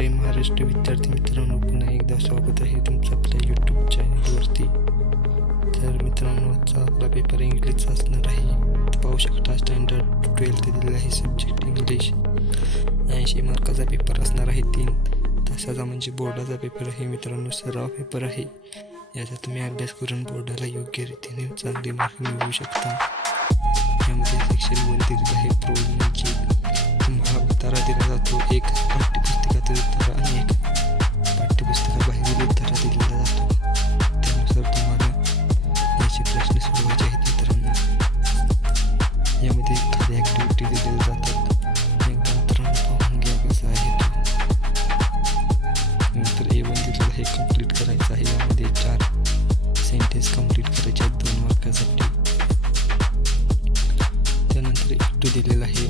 जय महाराष्ट्र विद्यार्थी मित्रांनो, पुन्हा एकदा स्वागत आहे तुमचं आपल्या यूट्यूब चॅनलवरती. तर मित्रांनो, आजचा आपला पेपर इंग्लिशचा असणार आहे. पाहू शकता स्टँडर्ड 12th दिलेला आहे, सब्जेक्ट इंग्लिश. 80 मार्काचा पेपर असणार आहे. 3 तासाचा म्हणजे बोर्डाचा पेपर आहे मित्रांनो, सराव पेपर आहे. याचा तुम्ही अभ्यास करून बोर्डाला योग्य रीतीने चांगले मार्क मिळवू शकता. यामध्ये सेक्शन 1 दिलेला आहे, प्रोज म्हणजे तुम्हाला उतारा दिला जातो. एक पाठ्यपुस्तकातील उतारा आणि एक पाठ्यपुस्तकाबाहेरील उतारा दिलेला जातो. त्यानुसार तुम्हाला याचे प्रश्न सोडवायचे आहेत मित्रांनो. यामध्ये खाली ॲक्टिव्हिटी दिलेल्या जातात. एकदा मित्रांनो पाहून घ्या कसा आहे तो. नंतर A1 दिलेला आहे, कंप्लीट करायचं आहे. यामध्ये 4 सेंटेन्स कंप्लीट करायचे आहेत 2 मार्कासाठी. त्यानंतर A2 दिलेला आहे.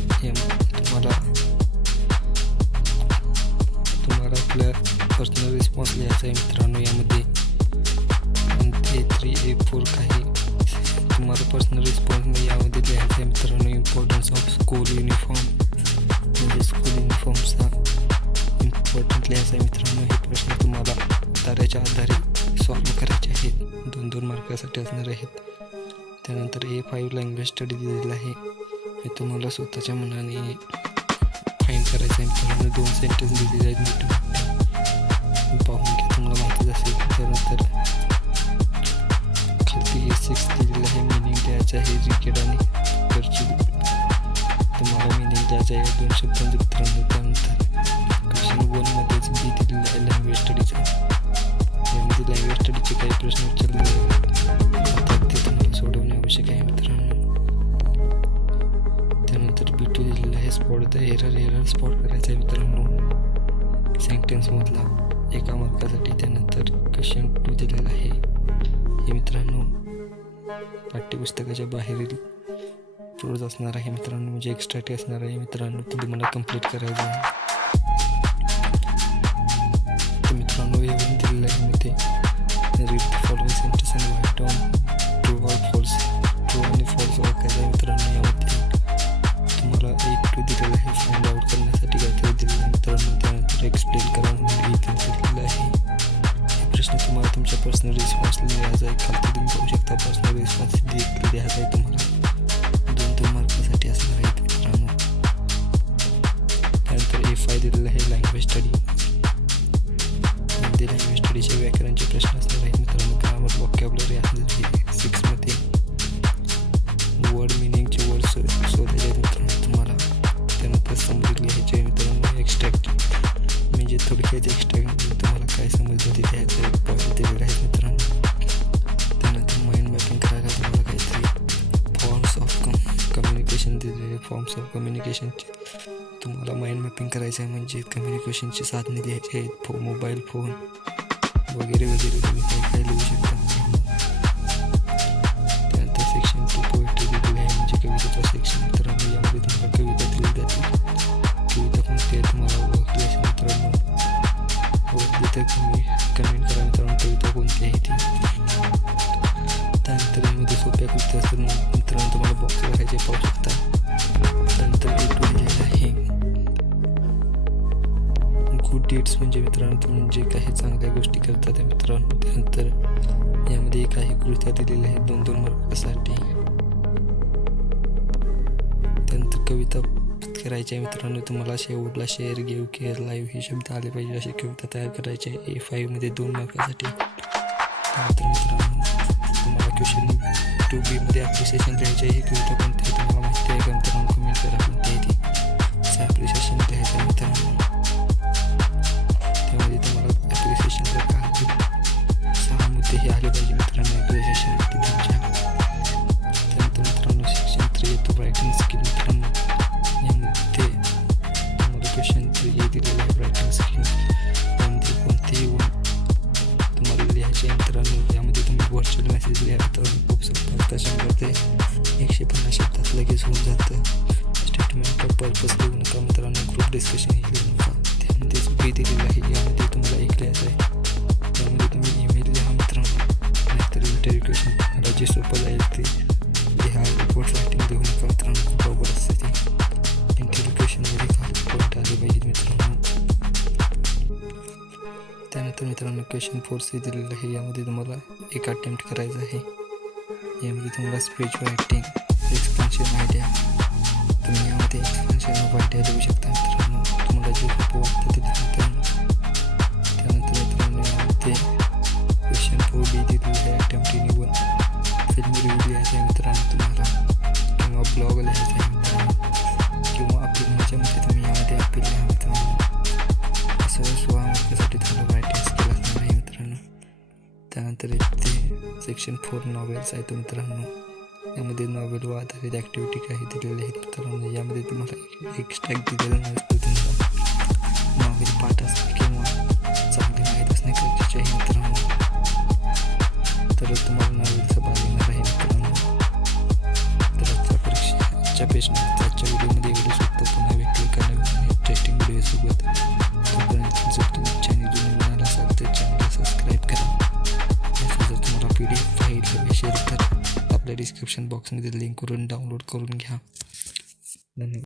तुम्हाला आपल्या पर्सनल रिस्पॉन्स लिहायचा आहे मित्रांनो. यामध्ये A3 A4 काही तुम्हाला पर्सनल रिस्पॉन्स यामध्ये लिहायचं आहे मित्रांनो. इम्पॉर्टन्स ऑफ स्कूल युनिफॉर्म म्हणजे स्कूल युनिफॉर्मचा इम्पॉर्टंट लिहायचा आहे मित्रांनो. हे प्रश्न तुम्हाला ताऱ्याच्या आधारे सॉल्व करायचे आहेत. 2-2 मार्कासाठी असणार आहेत. त्यानंतर A5 लँग्वेज स्टडी दिलेला आहे. हे तुम्हाला स्वतःच्या मनाने फाईन करायचं आहे मित्रांनो. 2 सेंटेन्स दिलेले आहेत मोठे पाहून घ्या, तुम्हाला माहितीच असेल. त्यानंतर खालती A6 दिलेलं आहे, मिनिंग द्यायचं आहे. रिकेट आणि गरजू तुम्हाला मिनिंग द्यायचं आहे 2 शब्दांचे मित्रांनो. त्यानंतर क्वेश्चन 1 मध्येच B दिलेलं आहे लँग्वेज स्टडीचा. यामध्ये लँग्वेज स्टडीचे काही प्रश्न विचारलेले आहेत, ते तुम्हाला सोडवणे आवश्यक आहे मित्रांनो. त्यानंतर B2 दिलेलं आहे, स्पॉट द एरर स्पॉट करायचा आहे मित्रांनो सेंटेन्समधला 1 मार्कासाठी. त्यानंतर क्वेश्चन 2 दिलेलं आहे. हे मित्रांनो पाठ्यपुस्तकाच्या बाहेरील प्रोज असणार आहे मित्रांनो, म्हणजे एक्स्ट्रा असणार आहे मित्रांनो. ते तुम्हाला कंप्लीट करायचं आहे. तर मित्रांनो A1 दिलेलं आहे मध्ये read the following sentence and write down true or false. True आणि फॉल्स ओळखायचं आहे मित्रांनो. यामध्ये तुम्हाला A2 दिलेलं आहे, फाइंड आउट करण्यासाठी काहीतरी दिलेलं आहे मित्रांनो. त्यानंतर एक्सप्लेन करा म्हणून A3 दिलेलं आहे. हे प्रश्न तुम्हाला तुमच्या पर्सनल रिस्पॉन्स लिहायचा आहे. खालती तुम्ही पाहू शकता पर्सनल रिस्पॉन्स लिहायचा आहे तुम्हाला. 2-2 मार्कासाठी असणार आहेत मित्रांनो. त्यानंतर A5 दिलेलं आहे, लँग्वेज स्टडी. यामध्ये लँग्वेज स्टडीचे व्याकरणचे प्रश्न असणार आहेत मित्रांनो. ग्रामर व्हॉकॅब्युलरी असणार आहे 6 मध्ये. वर्ड मिनिंगचे वर्ड शोधायचे आहेत मित्रांनो तुम्हाला. त्यानंतर समजून लिहायचे आहे मित्रांनो. एक्स्ट्रॅक्ट म्हणजे थोडक्यात एक्स्ट्रॅक्ट म्हणजे तुम्हाला काय समजलं ते द्यायचं आहे. पॉईंट दिलेले आहेत मित्रांनो. त्यानंतर माइंड मॅपिंग करायला तुम्हाला काहीतरी फॉर्म्स ऑफ कम्युनिकेशन दिलेले. फॉर्म्स ऑफ कम्युनिकेशनचे तुम्हाला माइंड मॅपिंग करायचं आहे, म्हणजे कम्युनिकेशनची साधने लिहायची आहेत. मोबाईल फोन वगैरे वगैरे तुम्ही काय लिहू शकता. त्यानंतर सेक्शन 2 पोएट्री दिलेली आहे, म्हणजे कवितेचा सेक्शन मित्रांनो. यामध्ये तुम्हाला कविता दिली जाते. कविता कोणती आहे तुम्हाला ओळखली असेल मित्रांनो. ओळखली तर तुम्ही कमेंट करा मित्रांनो कविता कोणती आहे ती. त्यानंतर यामध्ये सोप्या कविता असतात मित्रांनो, तुम्हाला बॉक्स करायचे पाहू शकता. त्यानंतर A2 दिलेलं आहे गुड डीड्स म्हणजे मित्रांनो तुम्ही जे काही चांगल्या गोष्टी करता त्या मित्रांनो. त्यानंतर यामध्ये काही कृत्या दिलेल्या आहेत 2-2 मार्कासाठी. त्यानंतर कविता करायची आहे मित्रांनो तुम्हाला. शेवटला शेअर, गिव्ह, केअर, लाईव्ह हे शब्द आले पाहिजे अशी कविता तयार करायची आहे A5 मध्ये 2 मार्कासाठी. त्यानंतर मित्रांनो तुम्हाला क्वेश्चन 2B मध्ये ॲप्रिसिएशन लिहायचे आहे. ही कविता कोणती आहे तुम्हाला माहिती आहे का मित्रांनो, कमेंट करा कोणती आहे ती. ॲप्रिसिएशन लिहायचं आहे मित्रांनो. त्यामध्ये तुम्हाला ॲप्रिसिएशनला काही 6 मुद्दे हे आले पाहिजे मित्रांनो ॲप्रिसिएशनवरती तुमच्या. त्यानंतर मित्रांनो सेक्शन 3 येतो रायटिंग स्किल मित्रांनो. यामध्ये तुम्हाला क्वेश्चन 3 दिलेलं आहे रायटिंग स्किल. यामध्ये कोणतेही तुम्हाला लिहायचे आहे मित्रांनो. यामध्ये तुम्ही व्हर्च्युअल मेसेज लिहा मित्रांनो. खूप सोपं असतं, 100 ते 150 शब्दात लगेच होऊन जातं. स्टेटमेंट ऑफ पर्पज लिहू नका मित्रांनो. ग्रुप डिस्कशन हे लिहू नका. त्यामध्ये B दिलेलं आहे. यामध्ये तुम्हाला 1 लिहायचं आहे. त्यामध्ये तुम्ही ईमेल लिहा मित्रांनो, नाहीतर इंटरव्ह्यू क्वेश्चन तुम्हाला जे सोपं जाईल ते लिहा. रिपोर्ट रायटिंग देऊ नका मित्रांनो, खूप अवघड असते ते. इंटरव्ह्यू क्वेश्चनमध्ये काही पॉईंट आले पाहिजेत मित्रांनो. मित्रांनो क्वेश्चन 4 दिलेलं आहे. यामध्ये तुम्हाला एक अटेम्प्ट करायचं आहे. यामध्ये तुम्हाला स्पीच रायटिंग, एक्सपान्शन आयडिया, तुम्ही यामध्ये एक्सपान्शन ऑफ आयडिया देऊ शकता मित्रांनो. तुम्हाला जे सोपं वाटतं ते लिहा मित्रांनो. त्यानंतर मित्रांनो यामध्ये क्वेश्चन 4 दिलेलं आहे. Attempt in one film review लिहायचं आहे मित्रांनो तुम्हाला, किंवा ब्लॉग लिहायचा आहे मित्रांनो, किंवा अपील मध्ये तुम्ही यामध्ये अपील लिहा मित्रांनो. असं 16 मार्कासाठी तुम्हाला रायटिंग स्किल असणार आहे मित्रांनो. त्यानंतर इथे सेक्शन 4 नॉवेल्स आहेत मित्रांनो. यामध्ये नॉवेलवर आधारित ॲक्टिव्हिटी काही दिलेल्या आहेत मित्रांनो. यामध्ये तुम्हाला एक स्ट्राईक दिलेला नसतो. तुम्हाला नॉवेल पाठ असणे किंवा चांगले माहीत असणे गरजेचे आहे मित्रांनो. तर तुम्हाला नॉवेलचा भाग येणार आहे मित्रांनो. तर आजच्या व्हिडिओमध्ये एवढं सोपं. पुन्हा भेटू एका नवीन इंटरेस्टिंग व्हिडिओसोबत. तोपर्यंत जर तुम्ही चॅनल जुने बनायला असाल तर चॅनलला सबस्क्राईब करा. जर तुम्हाला PDF फाईल हवी असेल तर आपल्या डिस्क्रिप्शन बॉक्समध्ये लिंकवरून डाउनलोड करून घ्या. धन्यवाद.